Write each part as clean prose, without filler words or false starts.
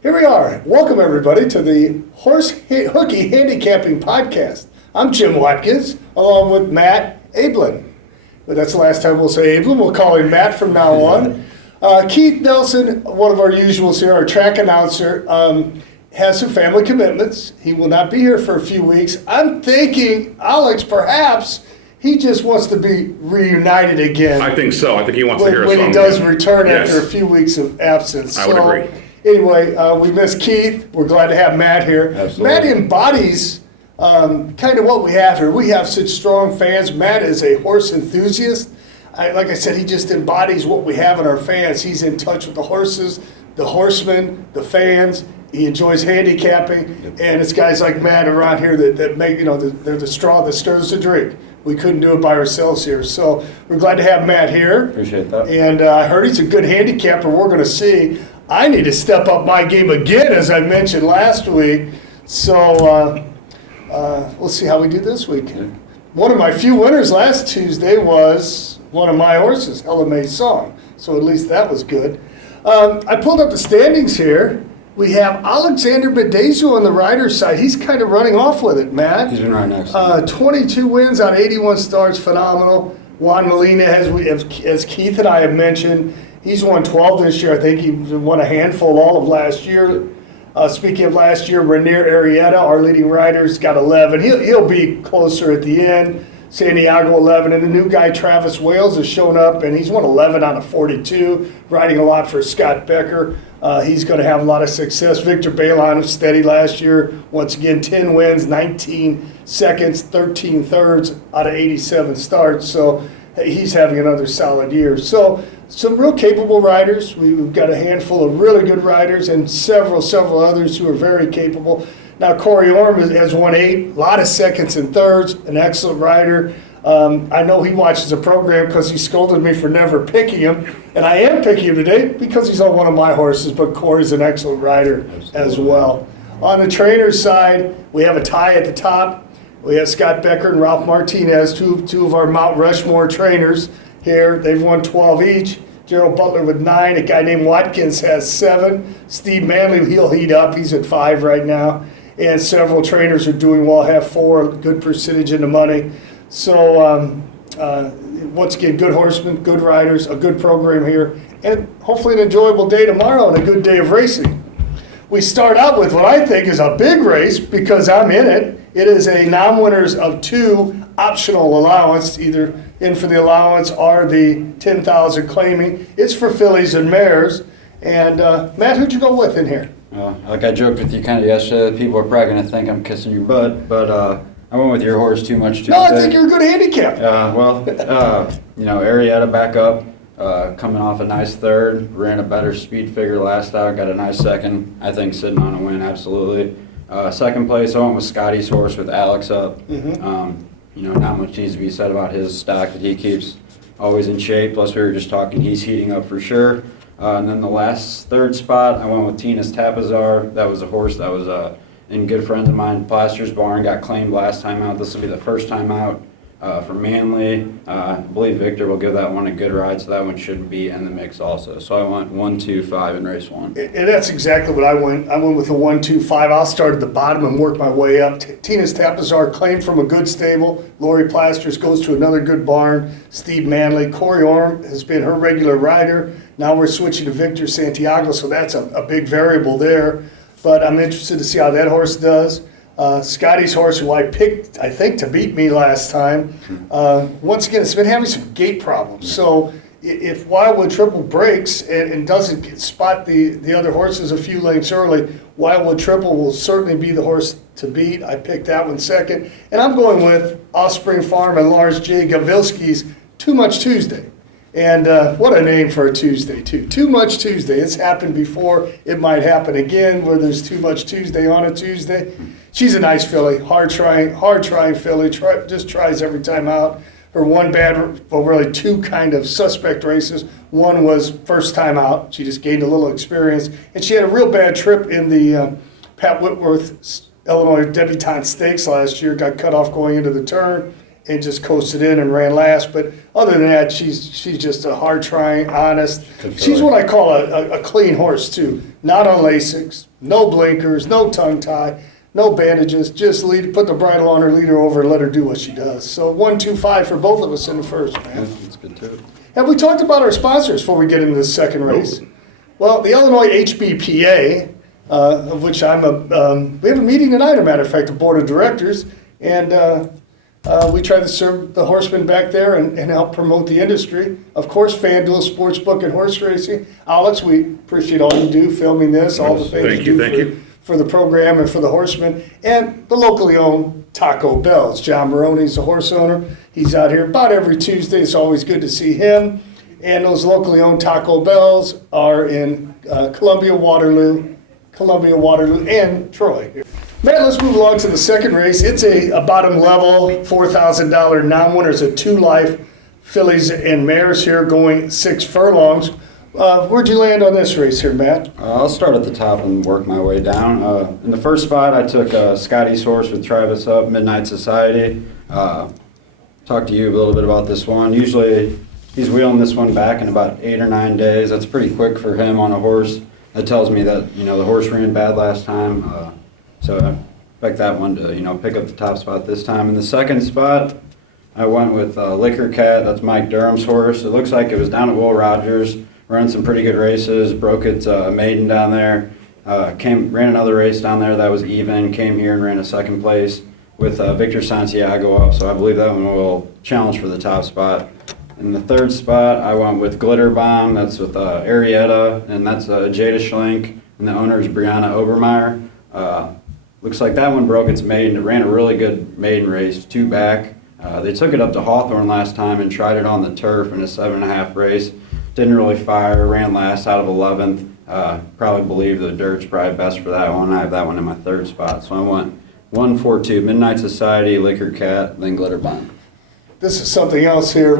Here we are. Welcome, everybody, to the Hooky Handicapping Podcast. I'm Jim Watkins, along with Matt Ablin. But that's the last time we'll say Ablin. We'll call him Matt from now on. Keith Nelson, one of our usuals here, our track announcer, has some family commitments. He will not be here for a few weeks. I'm thinking, Alex, perhaps he just wants to be reunited again. I think so. I think he wants to hear us. When he does return after a few weeks of absence. I would agree. Anyway, we miss Keith. We're glad to have Matt here. Absolutely. Matt embodies kind of what we have here. We have such strong fans. Matt is a horse enthusiast. Like I said, he just embodies what we have in our fans. He's in touch with the horses, the horsemen, the fans. He enjoys handicapping, and it's guys like Matt around here that make, they're the straw that stirs the drink. We couldn't do it by ourselves here. So we're glad to have Matt here. Appreciate that. And I heard he's a good handicapper. We're going to see. I need to step up my game again, as I mentioned last week. So we'll see how we do this week. One of my few winners last Tuesday was one of my horses, Ella Mae's Song. So at least that was good. I pulled up the standings here. We have Alexander Bedezu on the rider's side. He's kind of running off with it, Matt. He's been right next. 22 wins on 81 starts, phenomenal. Juan Molina, as Keith and I have mentioned, he's won 12 this year. I think he won a handful all of last year. Speaking of last year, Rainier Arrieta, our leading rider, has got 11. He'll be closer at the end. Santiago 11, and the new guy Travis Wales has shown up, and he's won 11 out of 42, riding a lot for Scott Becker. He's going to have a lot of success. Victor Balon was steady last year. Once again, 10 wins, 19 seconds, 13 thirds out of 87 starts. So he's having another solid year. So some real capable riders. We've got a handful of really good riders and several others who are very capable. Now, Corey Orm has won 8, a lot of seconds and thirds, an excellent rider. I know he watches the program because he scolded me for never picking him, and I am picking him today because he's on one of my horses, but Corey's an excellent rider as well. On the trainer's side, we have a tie at the top. We have Scott Becker and Ralph Martinez, two of our Mount Rushmore trainers here. They've won 12 each. Gerald Butler with 9. A guy named Watkins has 7. Steve Manley, he'll heat up. He's at 5 right now. And several trainers are doing well, have 4, good percentage in the money. So once again, good horsemen, good riders, a good program here, and hopefully an enjoyable day tomorrow and a good day of racing. We start out with what I think is a big race because I'm in it. It is a non-winners of 2 optional allowance, either in for the allowance or the 10,000 claiming. It's for fillies and mares. And Matt, who'd you go with in here? Like I joked with you kind of yesterday, people are probably going to think I'm kissing your butt, but I went with your horse Too Much Tuesday. No, I think you're a good handicapper. Arrieta back up, coming off a nice third, ran a better speed figure last out, got a nice second, I think sitting on a win, absolutely. Second place, I went with Scotty's horse with Alex up. Not much needs to be said about his stock that he keeps always in shape, plus we were just talking, he's heating up for sure. And then the last third spot, I went with Tina's Tapazar. That was a horse that was in good friends of mine. Plaster's Barn got claimed last time out. This will be the first time out for Manley. I believe Victor will give that one a good ride, so that one should be in the mix also. So I went 1, 2, 5 in race 1. And that's exactly what I went. I went with a 1, 2, 5. I'll start at the bottom and work my way up. Tina's Tapazar claimed from a good stable. Lori Plasters goes to another good barn. Steve Manley. Corey Orm has been her regular rider. Now we're switching to Victor Santiago, so that's a big variable there. But I'm interested to see how that horse does. Scotty's horse, who I picked, I think, to beat me last time, once again, it's been having some gait problems. So if Wildwood Triple breaks and doesn't spot the other horses a few lengths early, Wildwood Triple will certainly be the horse to beat. I picked that one second. And I'm going with Offspring Farm and Lars J. Gavilski's Too Much Tuesday. And what a name for a Tuesday, too. Too Much Tuesday. It's happened before. It might happen again where there's Too Much Tuesday on a Tuesday. She's a nice filly, hard-trying filly, just tries every time out. Her really 2 kind of suspect races. One was first time out. She just gained a little experience. And she had a real bad trip in the Pat Whitworth Illinois Debutante Stakes last year, got cut off going into the turn. and just coasted in and ran last. But other than that, she's just a hard trying, honest. She's what I call a clean horse too. Not on Lasix, no blinkers, no tongue tie, no bandages. Just put the bridle on her, lead her over, and let her do what she does. So 1-2-5 for both of us in the first, man. That's good too. Have we talked about our sponsors before we get into this second race? Well, the Illinois HBPA, of which we have a meeting tonight, as a matter of fact, the board of directors, and we try to serve the horsemen back there and help promote the industry. Of course, FanDuel Sportsbook and horse racing. Alex, we appreciate all you do, filming this, all the things you do for the program and for the horsemen, and the locally owned Taco Bell's. John Maroney's the horse owner. He's out here about every Tuesday. It's always good to see him. And those locally owned Taco Bells are in Columbia, Waterloo, and Troy. Matt, let's move along to the second race. It's a bottom level $4,000 non-winner. It's a 2-life fillies and mares here going 6 furlongs. Where'd you land on this race here, Matt? I'll start at the top and work my way down. In the first spot, I took Scotty's horse with Travis Up, Midnight Society. Talk to you a little bit about this one. Usually, he's wheeling this one back in about 8 or 9 days. That's pretty quick for him on a horse. That tells me that, the horse ran bad last time. So I expect that one to, pick up the top spot this time. In the second spot, I went with Liquor Cat. That's Mike Durham's horse. It looks like it was down at Will Rogers. Ran some pretty good races. Broke its maiden down there. Ran another race down there that was even. Came here and ran a second place with Victor Santiago up. So I believe that one will challenge for the top spot. In the third spot, I went with Glitter Bomb. That's with Arietta, and that's Jada Schlenk, and the owner is Brianna Obermeyer. Looks like that one broke its maiden. It ran a really good maiden race, 2 back. They took it up to Hawthorne last time and tried it on the turf in a 7.5 race. Didn't really fire, ran last out of 11th. Probably believe the dirt's probably best for that one. I have that one in my third spot. So I went 1-4-2, Midnight Society, Liquor Cat, then Glitter Bomb. This is something else here.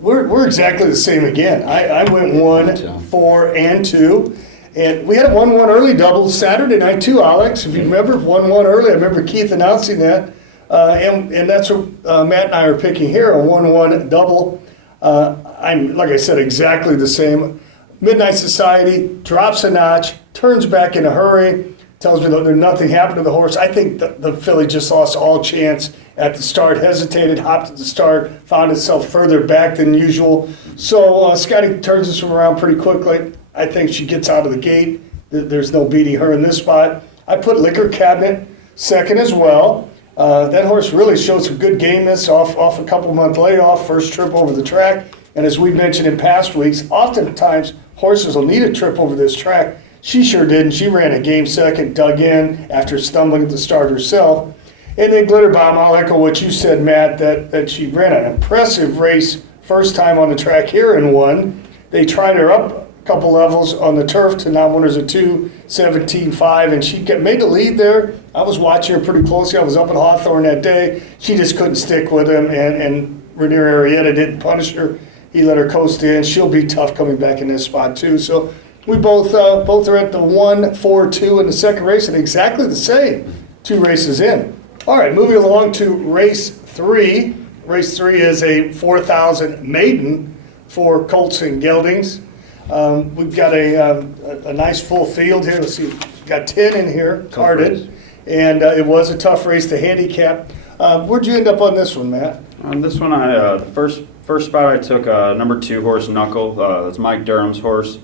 We're exactly the same again. I went 1, 4, and 2. And we had a 1-1 early double Saturday night too, Alex. If you remember, 1-1 early. I remember Keith announcing that. And that's what Matt and I are picking here, a 1-1 double. I'm, like I said, exactly the same. Midnight Society drops a notch, turns back in a hurry, tells me that nothing happened to the horse. I think the filly just lost all chance at the start, hesitated, hopped at the start, found itself further back than usual. So Scotty turns this one around pretty quickly. I think she gets out of the gate. There's no beating her in this spot. I put Liquor Cabinet second as well. That horse really showed some good gameness off a couple-month layoff, first trip over the track. And as we mentioned in past weeks, oftentimes horses will need a trip over this track. She sure didn't. She ran a game second, dug in after stumbling at the start herself. And then Glitter Bomb, I'll echo what you said, Matt, that she ran an impressive race first time on the track here and won. They tried her up a couple levels on the turf to non-winners of 2, 17-5, and she made the lead there. I was watching her pretty closely. I was up at Hawthorne that day. She just couldn't stick with him, and Renier Arietta didn't punish her. He let her coast in. She'll be tough coming back in this spot too. So we both are at the 1-4-2 in the second race, and exactly the same 2 races in. All right, moving along to race 3. Race 3 is a 4,000 maiden for colts and geldings. We've got a nice full field here. Let's see, we've got 10 in here, carded, and it was a tough race to handicap. Where'd you end up on this one, Matt? On this one, the first spot I took number 2 horse Knuckle. That's Mike Durham's horse.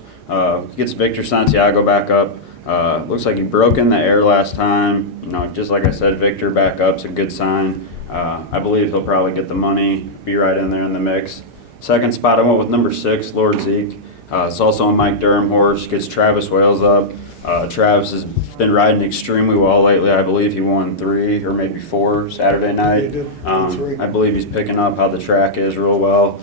Gets Victor Santiago back up. Looks like he broke in the air last time. Just like I said, Victor back up's a good sign. I believe he'll probably get the money, be right in there in the mix. Second spot, I went with number 6, Lord Zeke. It's also a Mike Durham horse. Gets Travis Wales up. Travis has been riding extremely well lately. I believe he won 3 or maybe 4 Saturday night. He did. 3. I believe he's picking up how the track is real well.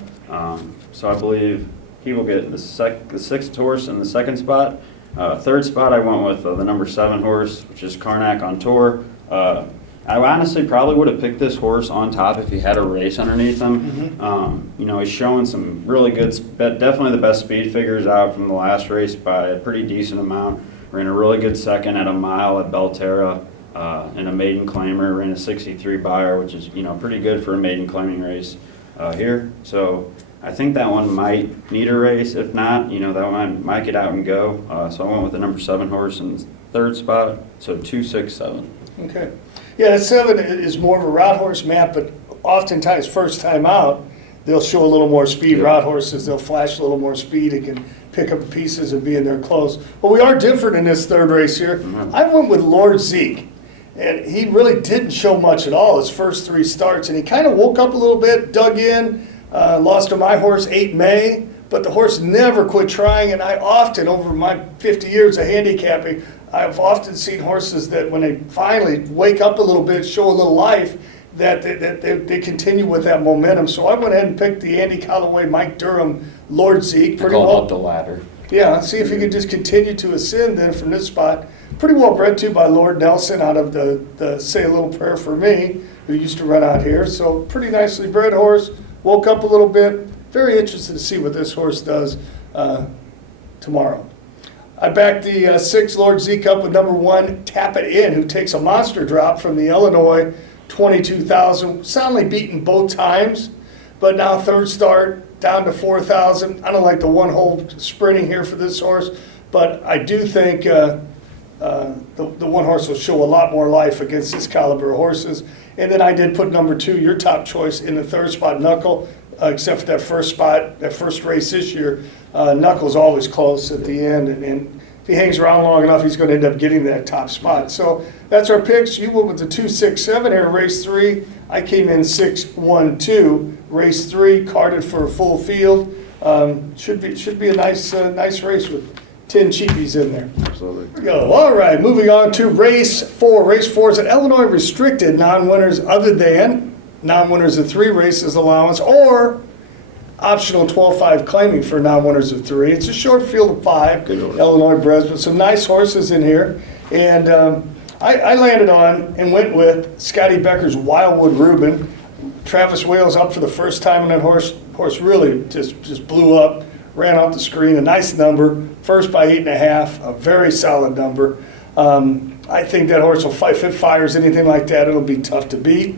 So I believe he will get the 6th horse in the second spot. Third spot, I went with the number 7 horse, which is Karnak on tour. I honestly probably would have picked this horse on top if he had a race underneath him. Mm-hmm. He's showing some really good, definitely the best speed figures out from the last race by a pretty decent amount. Ran a really good second at a mile at Belterra. in a maiden claimer, ran a 63 buyer, which is, pretty good for a maiden claiming race here. So I think that one might need a race. If not, that one might get out and go. So I went with the number 7 horse in third spot, so 267. Okay. Yeah, that 7 is more of a route horse, Matt, but oftentimes first time out, they'll show a little more speed. Yeah. Route horses, they'll flash a little more speed and can pick up the pieces and be in there close. But we are different in this third race here. Mhm. I went with Lord Zeke, and he really didn't show much at all his first 3 starts, and he kind of woke up a little bit, dug in, lost to my horse 8 May, but the horse never quit trying, and I often, over my 50 years of handicapping, I've often seen horses that when they finally wake up a little bit, show a little life, that they continue with that momentum. So I went ahead and picked the Andy Callaway, Mike Durham, Lord Zeke. Pretty call up the ladder. Yeah, see if he could just continue to ascend then from this spot. Pretty well bred too by Lord Nelson out of the Say a Little Prayer for Me, who used to run out here. So pretty nicely bred horse. Woke up a little bit. Very interested to see what this horse does tomorrow. I backed the 6 Lord Zeke up with number 1, Tap It In, who takes a monster drop from the Illinois 22,000. Soundly beaten both times, but now third start down to 4,000. I don't like the one-hole sprinting here for this horse, but I do think the one horse will show a lot more life against this caliber of horses. And then I did put number 2, your top choice, in the third spot, Knuckle, except for that first spot, that first race this year. Knuckle's always close at the end, and if he hangs around long enough, he's going to end up getting that top spot. So that's our picks. You went with the 2-6-7 here in race 3. I came in 6-1-2. Race 3, carded for a full field. Should be a nice race with 10 cheapies in there. Absolutely. There we go. All right, moving on to race 4. Race 4 is an Illinois restricted non-winners other than non-winners of 3 races allowance, or optional 12-5 claiming for non-winners of 3. It's a short field of 5 Illinois breds, but some nice horses in here. And I landed on and went with Scotty Becker's Wildwood Reuben. Travis Wales up for the first time, and that horse really just blew up, ran off the screen. A nice number, first by 8.5, a very solid number. I think that horse will fight. If it fires anything like that, it'll be tough to beat.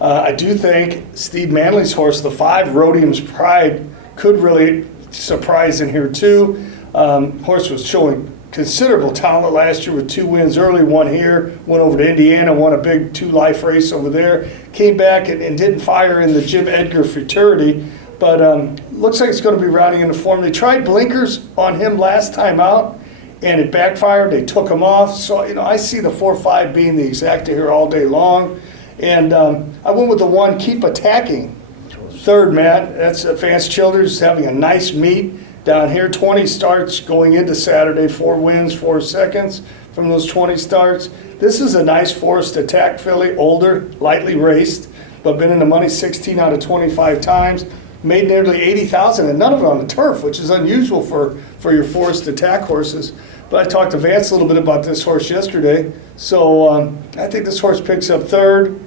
I do think Steve Manley's horse, the 5, Rhodium's Pride, could really surprise in here too. Horse was showing considerable talent last year with 2 wins early, one here, went over to Indiana, won a big 2-life race over there, came back and didn't fire in the Jim Edgar Futurity, but looks like it's going to be riding into form. They tried blinkers on him last time out, and it backfired. They took him off. So, I see the 4-5 being the exacta here all day long. And I went with the 1, Keep Attacking. Third, Matt, that's Advanced Childers having a nice meet down here. 20 starts going into Saturday, 4 wins, 4 seconds from those 20 starts. This is a nice forced attack filly, older, lightly raced, but been in the money 16 out of 25 times. Made nearly 80,000, and none of it on the turf, which is unusual for your forced attack horses. But I talked to Vance a little bit about this horse yesterday. So I think this horse picks up third.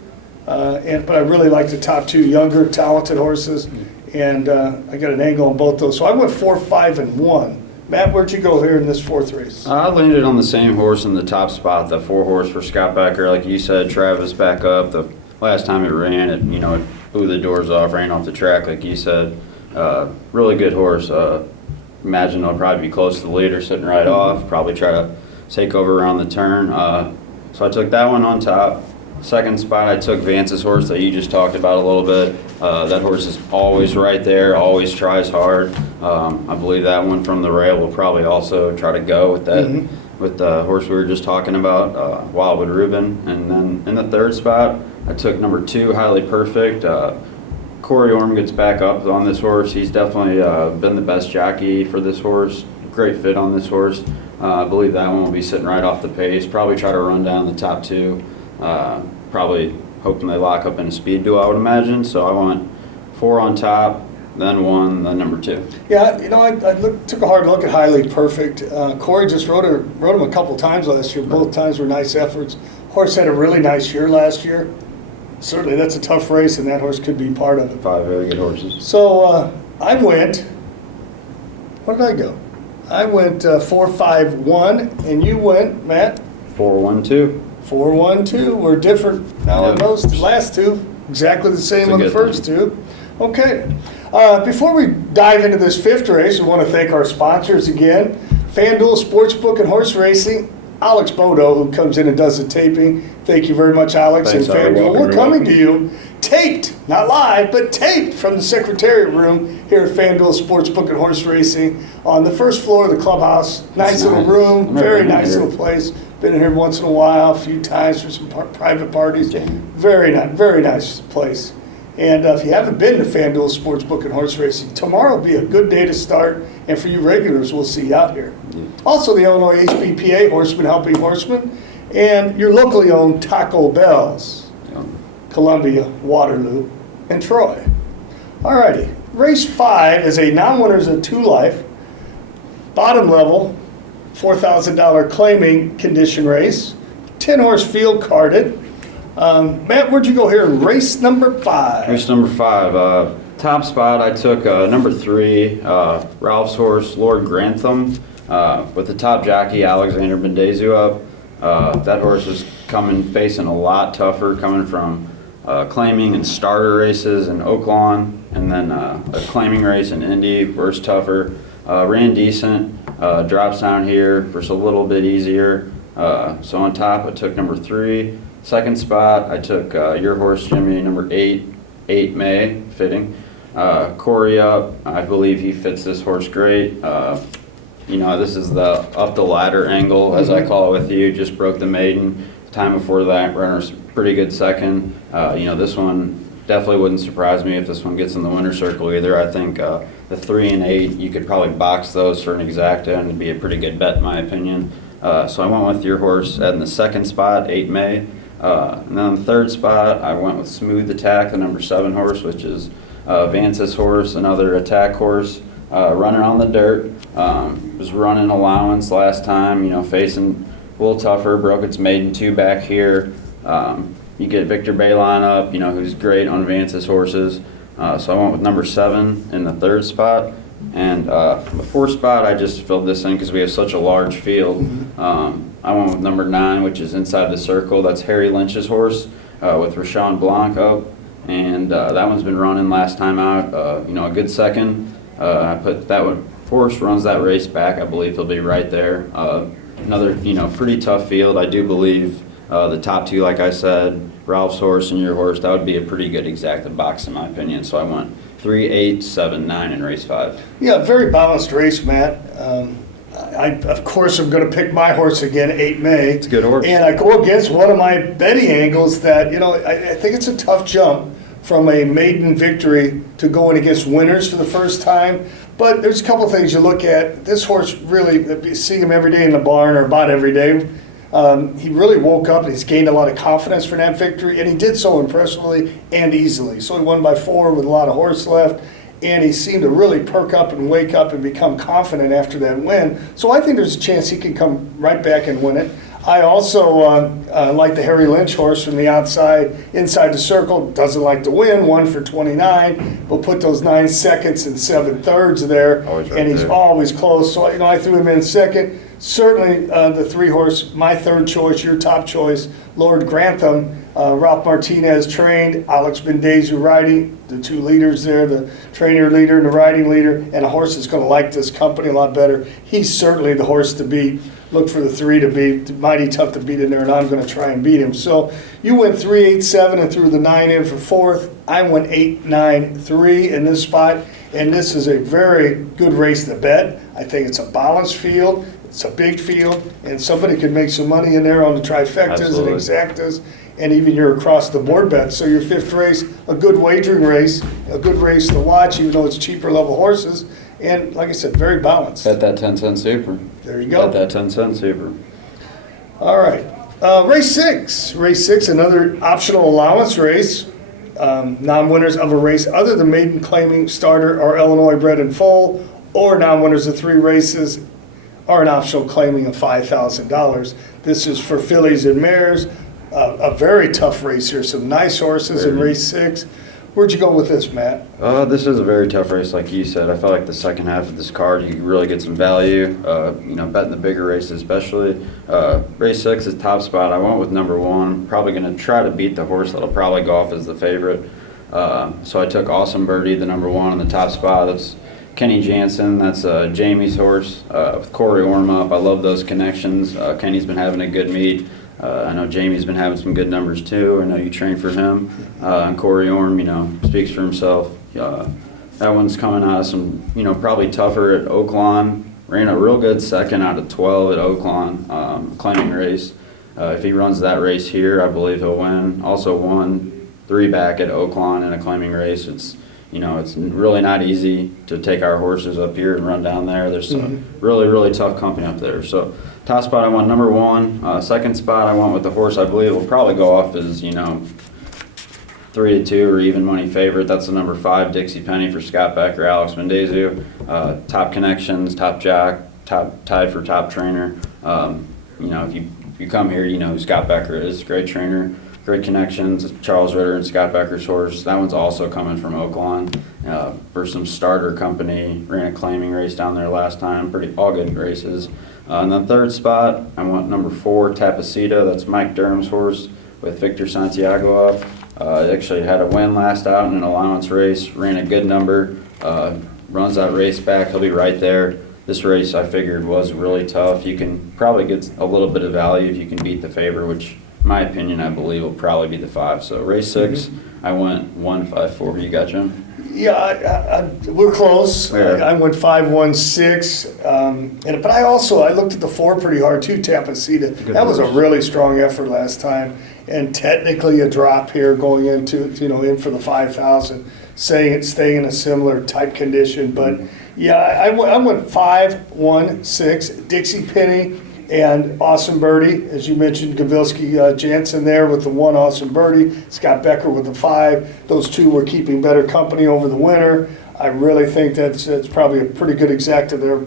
But I really like the top 2 younger, talented horses, and I got an angle on both those. So I went 4, 5, and 1. Matt, where'd you go here in this 4th race? I landed on the same horse in the top spot, the 4 horse for Scott Becker. Like you said, Travis back up. The last time it ran, it blew the doors off, ran off the track, like you said. Really good horse. Imagine it'll probably be close to the leader, sitting right off. Probably try to take over around the turn. So I took that one on top. Second spot, I took Vance's horse that you just talked about a little bit. That horse is always right there, always tries hard. I believe that one from the rail will probably also try to go with that, with the horse we were just talking about, Wildwood Reuben. And then in the third spot, I took number 2, Highly Perfect. Corey Orm gets back up on this horse. He's definitely been the best jockey for this horse. Great fit on this horse. I believe that one will be sitting right off the pace. Probably try to run down the top 2. Probably hoping they lock up in a speed duel, I would imagine. So I went 4 on top, then 1, then number 2. Yeah, I took a hard look at Highly Perfect. Corey just rode him a couple times last year. Both times were nice efforts. Horse had a really nice year last year. Certainly that's a tough race, and that horse could be part of it. 5 very good horses. So I went, where did I go? I went 4, 5, 1, and you went, Matt? 4, 1, 2. 4-1-2. We're different now on Yep. those last two. Exactly the same It's a on the good first thing. two. Okay. Before we dive into this fifth race, we want to thank our sponsors again. FanDuel Sportsbook and Horse Racing. Alex Bodo, who comes in and does the taping. Thank you very much, Alex. Thanks, and Howard. FanDuel. Welcome, We're you're coming welcome. to you taped, not live, but taped from the Secretariat Room here at FanDuel Sportsbook and Horse Racing on the first floor of the clubhouse. Nice little nice. room, I've never very been nice here. little place. Been in here once in a while, a few times for some private parties. Okay. Very nice place. And if you haven't been to FanDuel Sportsbook and Horse Racing, tomorrow will be a good day to start. And for you regulars, we'll see you out here. Also, the Illinois HBPA, Horsemen Helping Horsemen, and your locally owned Taco Bell's, Columbia, Waterloo, and Troy. Alrighty, race 5 is a non-winners of 2 life, bottom level, $4,000 claiming condition race, 10-horse field carded. Matt, where'd you go here in race number 5? Race number 5. Top spot, I took number 3, Ralph's horse, Lord Grantham, with the top jockey, Alexander Bendezu up. That horse was facing a lot tougher, coming from claiming and starter races in Oaklawn, and then a claiming race in Indy, was tougher. Ran decent, drops down here, versus a little bit easier. So on top, I took number 3. Second spot, I took your horse, Jimmy, number 8 May, fitting. Corey up, I believe he fits this horse great. This is the up the ladder angle, as I call it with you, just broke the maiden. The time before that, runner's pretty good second. This one definitely wouldn't surprise me if this one gets in the winner's circle either. I think the 3 and 8, you could probably box those for an exacta, and it'd be a pretty good bet in my opinion. So I went with your horse in the second spot, 8 May. And then on the third spot, I went with Smooth Attack, the number 7 horse, which is Vance's horse, another attack horse, running on the dirt. Was running allowance last time, facing a little tougher, broke its maiden 2 back here. You get Victor Baylon up, who's great on Vance's horses. So I went with number 7 in the third spot. And the fourth spot, I just filled this in because we have such a large field. I went with number 9, which is Inside the Circle. That's Harry Lynch's horse with Rashawn Blanc up. And that one's been running last time out, a good second. I put that one, horse runs that race back. I believe he'll be right there. Another, pretty tough field. I do believe the top 2, like I said, Ralph's horse and your horse, that would be a pretty good exacta box in my opinion. So I went 3, 8, 7, 9 in race 5. Yeah, very balanced race, Matt. I, of course, am going to pick my horse again, 8 May. It's a good horse. And I go against one of my betting angles that, I think it's a tough jump from a maiden victory to going against winners for the first time. But there's a couple things you look at. This horse really, seeing him every day in the barn, or about every day, he really woke up and he's gained a lot of confidence for that victory, and he did so impressively and easily. So he won by 4 with a lot of horse left, and he seemed to really perk up and wake up and become confident after that win. So I think there's a chance he can come right back and win it. I also like the Harry Lynch horse from the outside, Inside the Circle. Doesn't like to win, 1 for 29. We'll put those 9 seconds and 7 thirds there, Always right and he's there. always close. So I threw him in second. Certainly the 3 horse, my third choice, your top choice, Lord Grantham. Ralph Martinez trained, Alex Bendezu riding, the 2 leaders there, the trainer leader and the riding leader, and a horse that's going to like this company a lot better. He's certainly the horse to beat. Look for the 3 to beat. Mighty tough to beat in there, and I'm going to try and beat him. So you went 3, 8, 7 and threw the 9 in for 4th. I went 8, 9, 3 in this spot, and this is a very good race to bet. I think it's a balanced field. It's a big field, and somebody could make some money in there on the trifectas Absolutely. and exactas, and even your across-the-board bets. So your 5th race, a good wagering race, a good race to watch, even though it's cheaper level horses. And like I said, very balanced. Bet that 10-cent super. There you go. Bet that 10-cent super. All right. Race 6. Race 6, another optional allowance race. Non-winners of a race other than maiden claiming starter or Illinois bred in full, or non-winners of 3 races are an optional claiming of $5,000. This is for fillies and mares. A very tough race here. Some nice horses in race 6. Where'd you go with this, Matt? This is a very tough race, like you said. I felt like the second half of this card, you really get some value. Betting the bigger races, especially. Race 6 is top spot. I went with number 1. Probably going to try to beat the horse that'll probably go off as the favorite. So I took Awesome Birdie, the number 1 in the top spot. That's Kenny Jansen. That's Jamie's horse with Corey Orm up. I love those connections. Kenny's been having a good meet. I know Jamie's been having some good numbers too. I know you train for him. And Corey Orm, speaks for himself. That one's coming out of some, probably tougher at Oaklawn. Ran a real good second out of 12 at Oaklawn, claiming race. If he runs that race here, I believe he'll win. Also won 3 back at Oaklawn in a claiming race. It's really not easy to take our horses up here and run down there. There's some really, really tough company up there. So top spot, I went number 1. Second spot, I went with the horse I believe will probably go off as, 3-2 or even money favorite. That's the number 5, Dixie Penny for Scott Becker, Alex Mendezu. Top connections, top jock, tied for top trainer. If you come here, you know who Scott Becker is. Great trainer, great connections. Charles Ritter and Scott Becker's horse. That one's also coming from Oaklawn for some starter company. Ran a claiming race down there last time. All good races. And then third spot, I went number 4, Tapacito. That's Mike Durham's horse with Victor Santiago up. Actually had a win last out in an allowance race. Ran a good number. Runs that race back. He'll be right there. This race I figured was really tough. You can probably get a little bit of value if you can beat the favorite, which in my opinion I believe will probably be the 5. So race 6, I went 1-5-4. You got Jim? Yeah, we're close. Yeah. I went 5-1-6, but I looked at the 4 pretty hard too. Tapacita. That was a really strong effort last time, and technically a drop here going into in for the 5,000, staying in a similar type condition. But yeah, I went 5-1-6. Dixie Penny and Awesome Birdie, as you mentioned, Gavilski Jansen there with the 1 Awesome Birdie, Scott Becker with the 5. Those 2 were keeping better company over the winter. I really think that's probably a pretty good exacta there.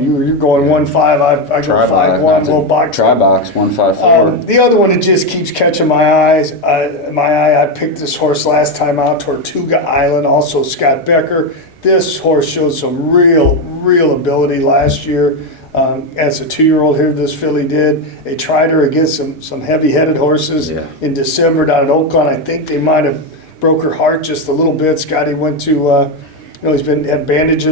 You're going 1-5. I go 5-1. Little box. Try box 1-5-4. The other one that just keeps catching my eyes. I picked this horse last time out, Tortuga Island. Also Scott Becker. This horse showed some real ability last year. As a 2-year-old here, this filly did. They tried her against some heavy-headed horses in December down at Oaklawn. I think they might have broke her heart just a little bit. Scotty went to, he's had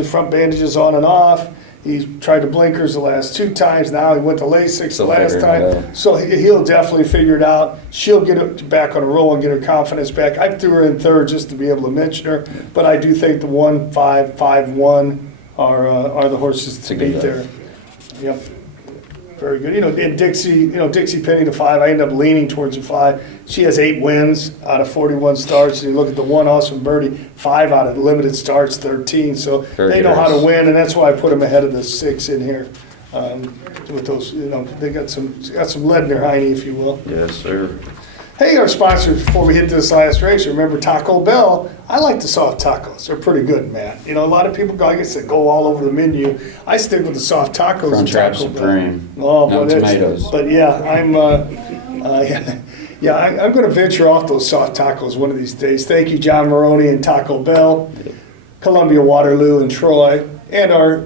front bandages on and off. He's tried to blinkers the last 2 times. Now he went to LASIK the last time. So he'll definitely figure it out. She'll get it back on a roll and get her confidence back. I threw her in 3rd just to be able to mention her, but I do think the 1-5-5-1 are the horses to beat there. Yep, very good. And Dixie Penny to 5. I ended up leaning towards the 5. She has 8 wins out of 41 starts. And you look at the 1 Awesome Birdie, 5 out of limited starts, 13. So they know how to win, and that's why I put them ahead of the 6 in here. With those, they got some lead in their hiney, if you will. Yes, sir. Hey, our sponsors, before we hit this last race, remember Taco Bell. I like the soft tacos. They're pretty good, Matt. A lot of people, like I said, go all over the menu. I stick with the soft tacos. Crunchwrap Supreme. Oh, no tomatoes. But yeah, I'm going to venture off those soft tacos one of these days. Thank you, John Maroney and Taco Bell, Columbia, Waterloo, and Troy, and our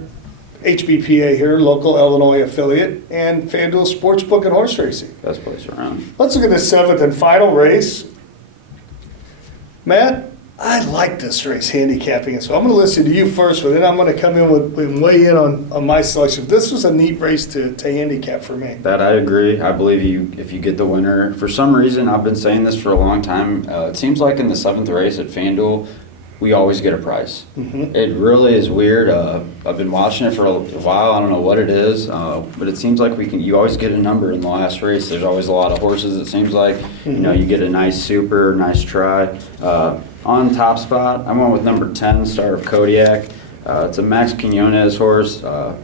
HBPA here, local Illinois affiliate, and FanDuel Sportsbook and Horse Racing. Best place around. Let's look at the 7th and final race. Matt, I like this race, handicapping. So I'm going to listen to you first, but then I'm going to come in with weigh in on my selection. This was a neat race to handicap for me. That I agree. I believe if you get the winner. For some reason, I've been saying this for a long time. It seems like in the 7th race at FanDuel, we always get a price. It really is weird. I've been watching it for a while. I don't know what it is, but it seems like you always get a number in the last race. There's always a lot of horses. It seems like you get a nice super, nice try. On top spot, I went with number 10, Star of Kodiak. It's a Max Quinones horse.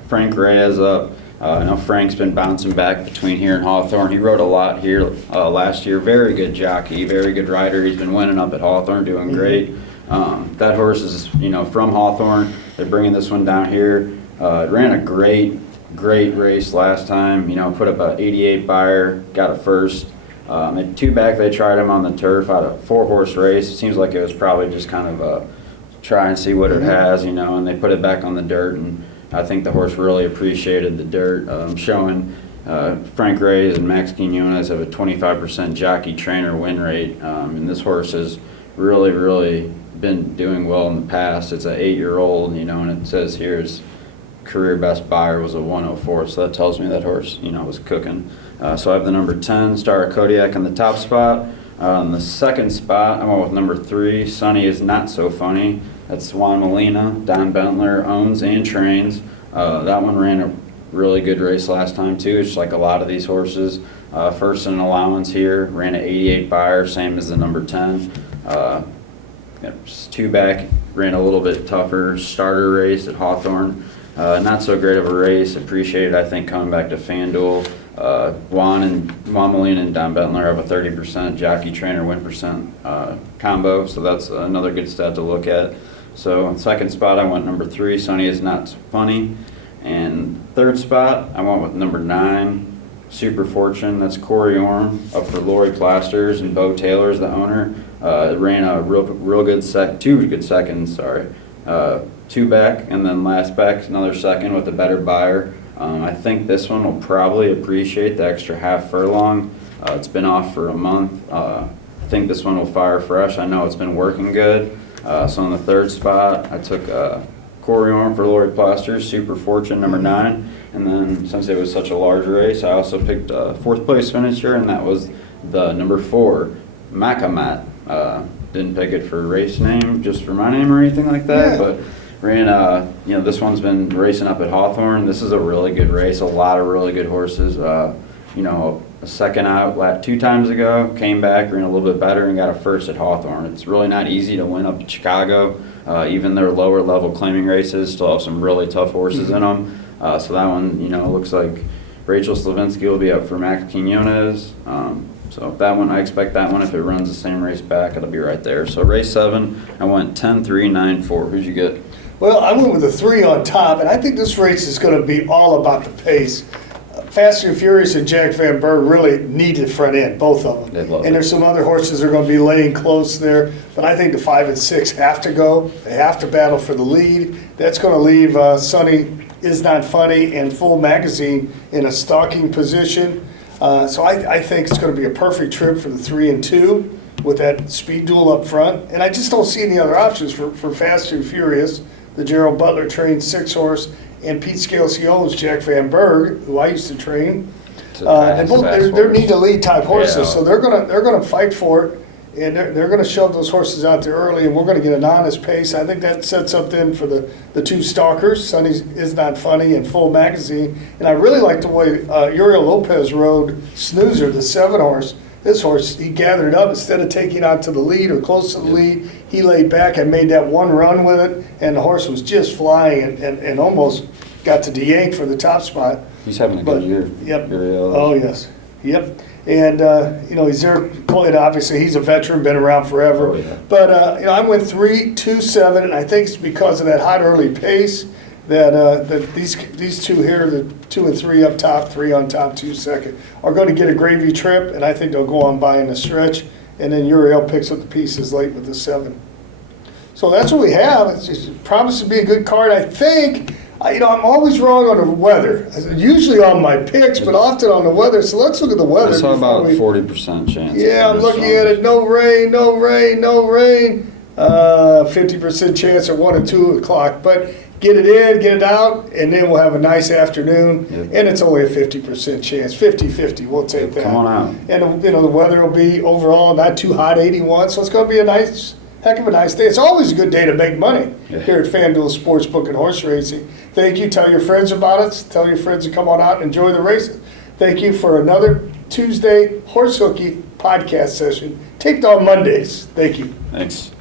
Frank Reyes up. I know Frank's been bouncing back between here and Hawthorne. He rode a lot here last year. Very good jockey, very good rider. He's been winning up at Hawthorne, doing great. That horse is, from Hawthorne. They're bringing this one down here. It ran a great race last time. Put up a 88 buyer, got a first. At two back, they tried him on the turf out of 4-horse race. It seems like it was probably just kind of a try and see what it has, and they put it back on the dirt, and I think the horse really appreciated the dirt, showing Frank Reyes and Max Quinones have a 25% jockey trainer win rate, and this horse has really been doing well in the past. It's an 8-year-old, and it says here his career best buyer was a 104, so that tells me that horse, was cooking. So I have the number 10, Star of Kodiak, in the top spot. On the second spot, I went with number 3, Sunny Is Not So Funny. That's Juan Molina, Don Bentler owns and trains. That one ran a really good race last time too, just like a lot of these horses. First in allowance here, ran an 88 buyer, same as the number 10. Two back, ran a little bit tougher starter race at Hawthorne. Not so great of a race. Appreciated, I think, coming back to FanDuel. Juan Molina and Don Bentler have a 30% jockey trainer win percent combo, so that's another good stat to look at. So in second spot, I went number 3, Sunny Is Not Funny. And third spot, I went with number 9, Super Fortune. That's Corey Orm, up for Lori Plasters, and Bo Taylor's the owner. Ran a real good two good seconds, two back, and then last back, another second with a better buyer. I think this one will probably appreciate the extra half furlong. It's been off for a month. I think this one will fire fresh. I know it's been working good. So in the third spot, I took Corey Orm for Lori Plasters, Super Fortune, number 9. And then since it was such a large race, I also picked a 4th place finisher, and that was the number 4, Makamat. Didn't pick it for race name, just for my name or anything like that, but ran, this one's been racing up at Hawthorne. This is a really good race, a lot of really good horses. A second out 2 times ago, came back, ran a little bit better, and got a first at Hawthorne. It's really not easy to win up at Chicago. Even their lower level claiming races still have some really tough horses in them. So that one, looks like Rachel Slavinsky will be up for Max Quinones. So that one, I expect that one, if it runs the same race back, it'll be right there. So race 7, I went 10, 3, 9, 4. Who'd you get? Well, I went with a 3 on top, and I think this race is going to be all about the pace. Fast and Furious and Jack Van Berg really need the front end, both of them. And there's some other horses that are going to be laying close there, but I think the 5 and 6 have to go. They have to battle for the lead. That's going to leave Sunny Is Not Funny and Full Magazine in a stalking position. So I think it's going to be a perfect trip for the 3 and 2 with that speed duel up front. And I just don't see any other options for Fast and Furious. The Gerald Butler trained 6-horse, and Pete Scales, he owns Jack Van Berg, who I used to train. They're need to lead type horses, so they're gonna fight for it, and they're gonna shove those horses out there early, and we're gonna get an honest pace. I think that sets up then for the 2 stalkers, Sunny Is Not Funny and Full Magazine. And I really like the way Uriel Lopez rode Snoozer, the 7-horse. This horse, he gathered up instead of taking out to the lead or close to the lead. He laid back and made that one run with it, and the horse was just flying and almost got to de-yank for the top spot. He's having a good year. Yep. Oh, yes. Yep. And, he's there, and obviously he's a veteran, been around forever. Oh, yeah. But, I went 3, 2, 7, and I think it's because of that hot early pace that these 2 here, the 2 and 3 up top, 3 on top, 2 second, are going to get a gravy trip, and I think they'll go on by in the stretch, and then Uriel picks up the pieces late with the 7. So that's what we have. It promises to be a good card. I think, I'm always wrong on the weather. Usually on my picks, but often on the weather. So let's look at the weather. It's about 40% chance. Yeah, I'm looking at it. No rain, no rain, no rain. 50% chance at 1 and 2 o'clock. But get it in, get it out, and then we'll have a nice afternoon. Yep. And it's only a 50% chance, 50-50. We'll take that. Come on out. And the weather will be overall not too hot, 81. So it's going to be a heck of a nice day. It's always a good day to make money here at FanDuel Sportsbook and Horse Racing. Thank you. Tell your friends about us. Tell your friends to come on out and enjoy the races. Thank you for another Tuesday Horse Hooky podcast session. Taped on Mondays. Thank you. Thanks.